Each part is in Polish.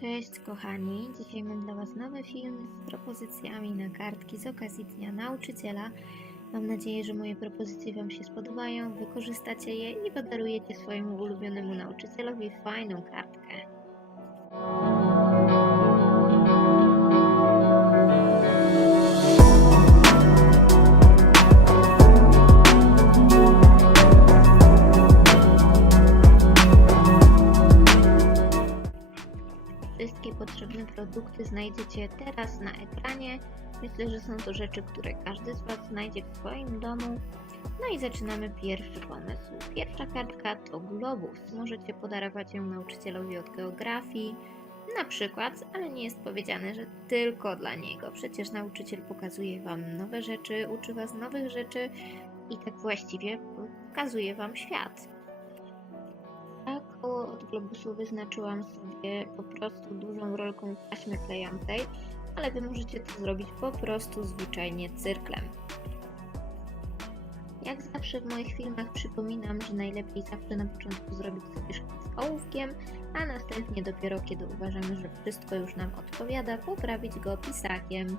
Cześć kochani, dzisiaj mam dla Was nowy film z propozycjami na kartki z okazji Dnia Nauczyciela. Mam nadzieję, że moje propozycje Wam się spodobają, wykorzystacie je i podarujecie swojemu ulubionemu nauczycielowi fajną kartkę. Produkty znajdziecie teraz na ekranie. Myślę, że są to rzeczy, które każdy z Was znajdzie w swoim domu. No i zaczynamy pierwszy pomysł. Pierwsza kartka to globus. Możecie podarować ją nauczycielowi od geografii, na przykład, ale nie jest powiedziane, że tylko dla niego. Przecież nauczyciel pokazuje Wam nowe rzeczy, uczy Was nowych rzeczy i tak właściwie pokazuje Wam świat. Globusu wyznaczyłam sobie po prostu dużą rolką taśmy klejącej, ale Wy możecie to zrobić po prostu zwyczajnie cyrklem. Jak zawsze w moich filmach przypominam, że najlepiej zawsze na początku zrobić sobie szkic ołówkiem, a następnie dopiero kiedy uważamy, że wszystko już nam odpowiada, poprawić go pisakiem.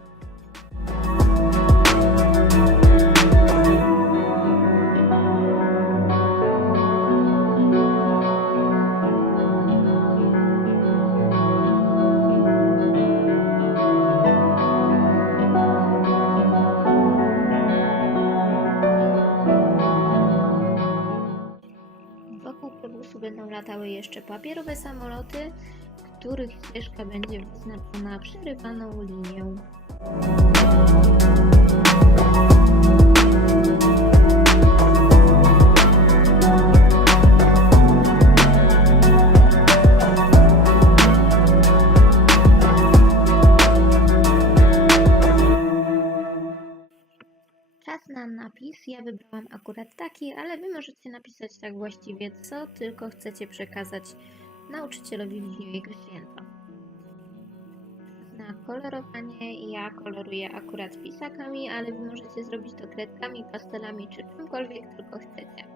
Papierowe samoloty, których ścieżka będzie wyznaczona przerywaną linią. Ja wybrałam akurat taki, ale Wy możecie napisać tak właściwie, co tylko chcecie przekazać nauczycielowi w dniu jego święta. Na kolorowanie ja koloruję akurat pisakami, ale Wy możecie zrobić to kredkami, pastelami czy czymkolwiek tylko chcecie.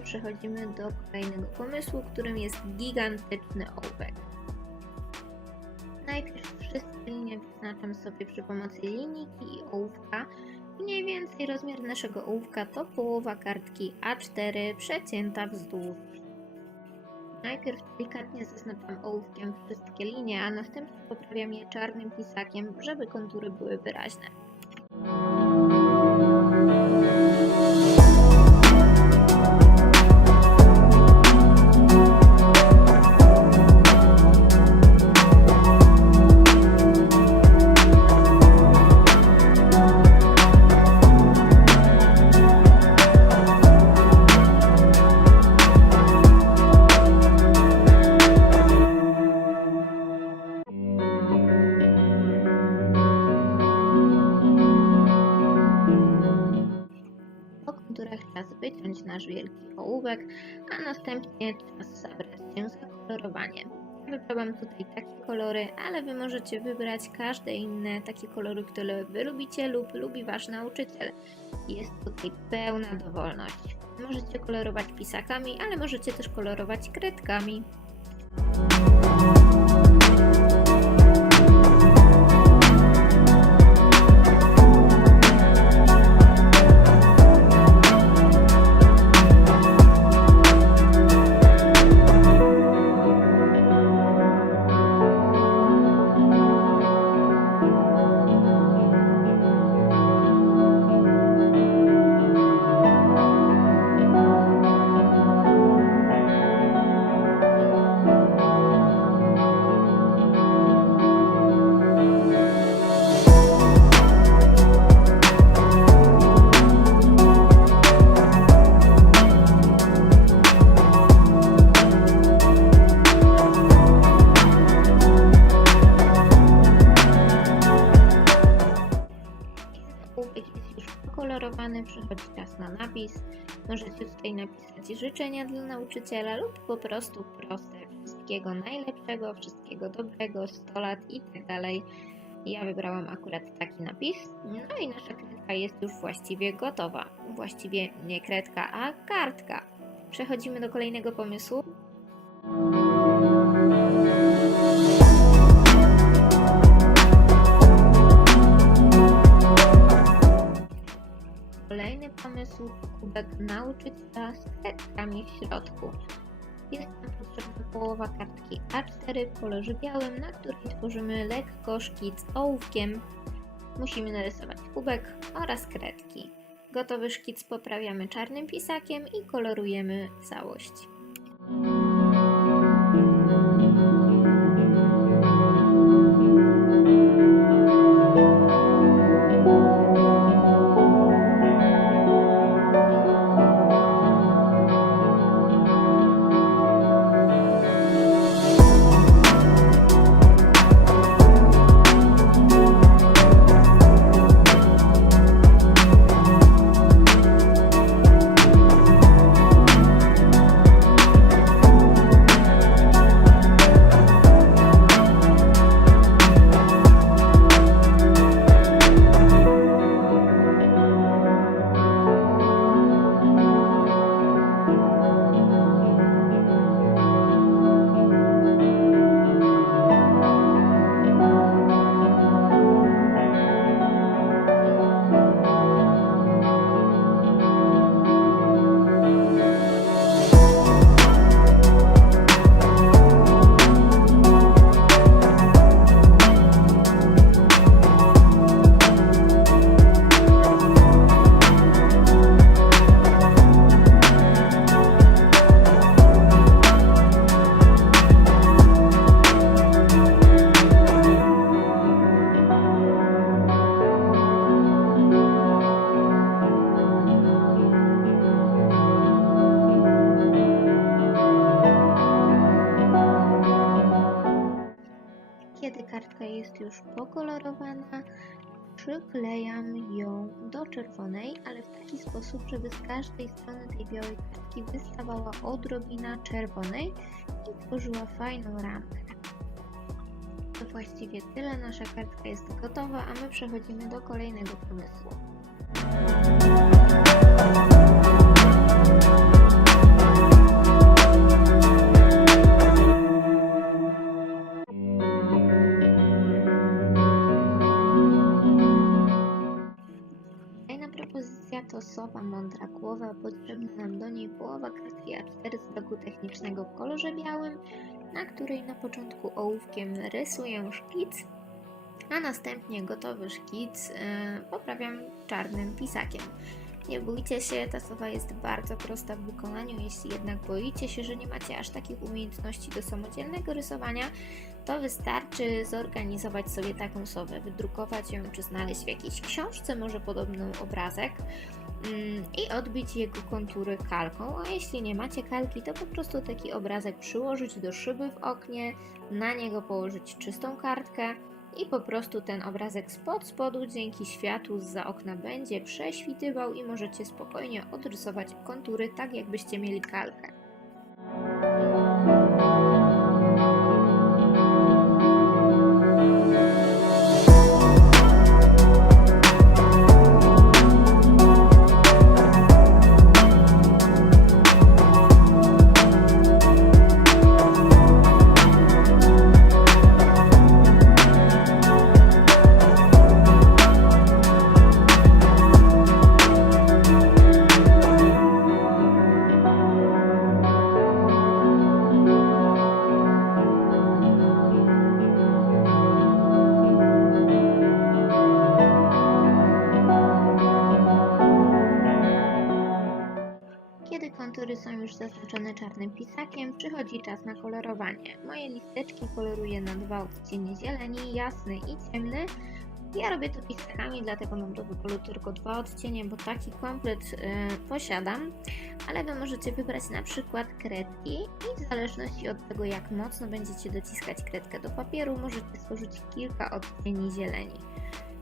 Przechodzimy do kolejnego pomysłu, którym jest gigantyczny ołówek. Najpierw wszystkie linie wyznaczam sobie przy pomocy linijki i ołówka. Mniej więcej rozmiar naszego ołówka to połowa kartki A4 przecięta wzdłuż. Najpierw delikatnie zaznaczam ołówkiem wszystkie linie, a następnie poprawiam je czarnym pisakiem, żeby kontury były wyraźne. Ołówek, a następnie czas zabrać się za kolorowanie. Wybrałam tutaj takie kolory, ale Wy możecie wybrać każde inne takie kolory, które Wy lubicie lub lubi Wasz nauczyciel. Jest tutaj pełna dowolność. Możecie kolorować pisakami, ale możecie też kolorować kredkami. Życzenia dla nauczyciela lub po prostu proste wszystkiego najlepszego, wszystkiego dobrego, 100 lat i tak dalej. Ja wybrałam akurat taki napis. No i nasza kredka jest już właściwie gotowa. Właściwie nie kredka, a kartka. Przechodzimy do kolejnego pomysłu. Kubek nauczyciela z kredkami w środku. Jest nam potrzebna połowa kartki A4 w kolorze białym, na której tworzymy lekko szkic ołówkiem. Musimy narysować kubek oraz kredki. Gotowy szkic poprawiamy czarnym pisakiem i kolorujemy całość. Kiedy kartka jest już pokolorowana, przyklejam ją do czerwonej, ale w taki sposób, żeby z każdej strony tej białej kartki wystawała odrobina czerwonej i tworzyła fajną ramkę. To właściwie tyle. Nasza kartka jest gotowa, a my przechodzimy do kolejnego pomysłu. Połowa kartki A4 z bloku technicznego w kolorze białym, na której na początku ołówkiem rysuję szkic, a następnie gotowy szkic e, poprawiam czarnym pisakiem. Nie bójcie się, ta sowa jest bardzo prosta w wykonaniu. Jeśli jednak boicie się, że nie macie aż takich umiejętności do samodzielnego rysowania, to wystarczy zorganizować sobie taką sowę, wydrukować ją czy znaleźć w jakiejś książce, może podobny obrazek mm, i odbić jego kontury kalką. A jeśli nie macie kalki, to po prostu taki obrazek przyłożyć do szyby w oknie, na niego położyć czystą kartkę i po prostu ten obrazek spod spodu dzięki światłu za okna będzie prześwitywał i możecie spokojnie odrysować kontury tak jakbyście mieli kalkę. Przychodzi czas na kolorowanie. Moje listeczki koloruję na dwa odcienie zieleni, jasny i ciemny. Ja robię to pisakami, dlatego mam do wyboru tylko dwa odcienie, bo taki komplet e, posiadam, ale Wy możecie wybrać na przykład kredki i w zależności od tego, jak mocno będziecie dociskać kredkę do papieru, możecie stworzyć kilka odcieni zieleni.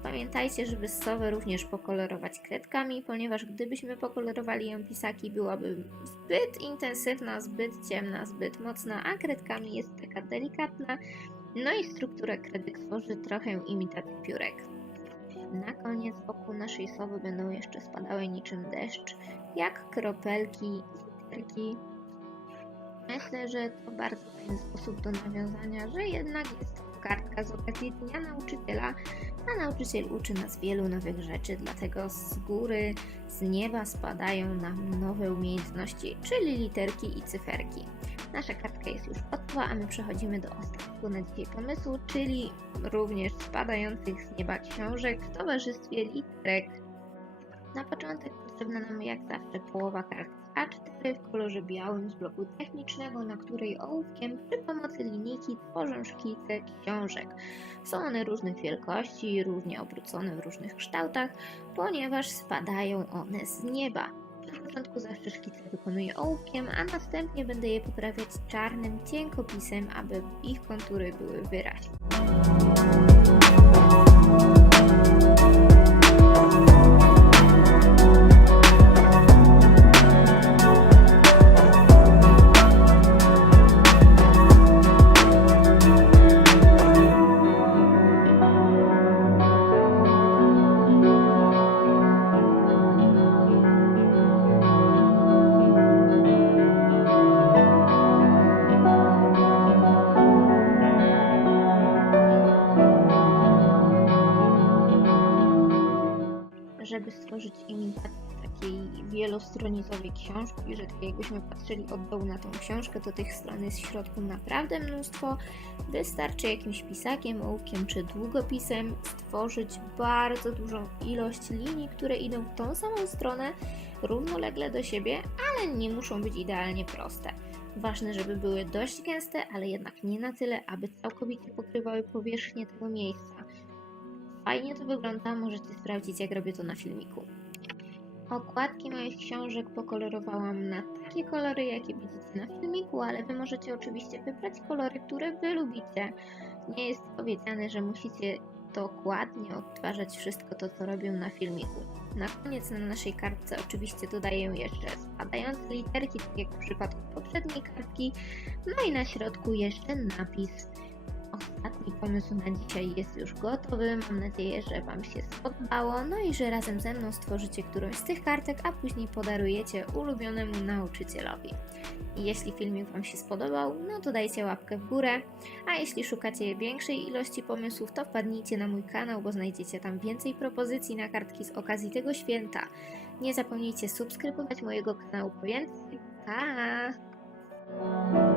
Pamiętajcie, żeby sowę również pokolorować kredkami, ponieważ gdybyśmy pokolorowali ją pisaki, byłaby zbyt intensywna, zbyt ciemna, zbyt mocna, a kredkami jest taka delikatna. No i strukturę kredek tworzy trochę imitacji piórek. Na koniec wokół naszej sowy będą jeszcze spadały niczym deszcz, jak kropelki literki. Myślę, że to bardzo fajny sposób do nawiązania, że jednak jest to kartka z okazji Dnia Nauczyciela, a nauczyciel uczy nas wielu nowych rzeczy, dlatego z góry, z nieba spadają nam nowe umiejętności, czyli literki i cyferki. Nasza kartka jest już gotowa, a my przechodzimy do ostatniego na dzisiaj pomysłu, czyli również spadających z nieba książek w towarzystwie literek. Na początek potrzebna nam jak zawsze połowa kartki A4 w kolorze białym z bloku technicznego, na której ołówkiem przy pomocy linijki tworzę szkice książek. Są one różnych wielkości, różnie obrócone w różnych kształtach, ponieważ spadają one z nieba. Na początku zawsze szkice wykonuję ołówkiem, a następnie będę je poprawiać czarnym cienkopisem, aby ich kontury były wyraźne. Takiej wielostronicowej książki, że tak jakbyśmy patrzyli od dołu na tą książkę, to tych stron jest w środku naprawdę mnóstwo. Wystarczy jakimś pisakiem, ołówkiem czy długopisem stworzyć bardzo dużą ilość linii, które idą w tą samą stronę, równolegle do siebie, ale nie muszą być idealnie proste. Ważne, żeby były dość gęste, ale jednak nie na tyle, aby całkowicie pokrywały powierzchnię tego miejsca. Fajnie to wygląda, możecie sprawdzić jak robię to na filmiku. Okładki moich książek pokolorowałam na takie kolory, jakie widzicie na filmiku, ale Wy możecie oczywiście wybrać kolory, które Wy lubicie. Nie jest powiedziane, że musicie dokładnie odtwarzać wszystko to, co robią na filmiku. Na koniec na naszej kartce oczywiście dodaję jeszcze spadające literki, tak jak w przypadku poprzedniej kartki, no i na środku jeszcze napis. Ostatni pomysł na dzisiaj jest już gotowy. Mam nadzieję, że Wam się spodobało, no i że razem ze mną stworzycie którąś z tych kartek, a później podarujecie ulubionemu nauczycielowi. Jeśli filmik Wam się spodobał, no to dajcie łapkę w górę, a jeśli szukacie większej ilości pomysłów, to wpadnijcie na mój kanał, bo znajdziecie tam więcej propozycji na kartki z okazji tego święta. Nie zapomnijcie subskrybować mojego kanału po więcej. Pa!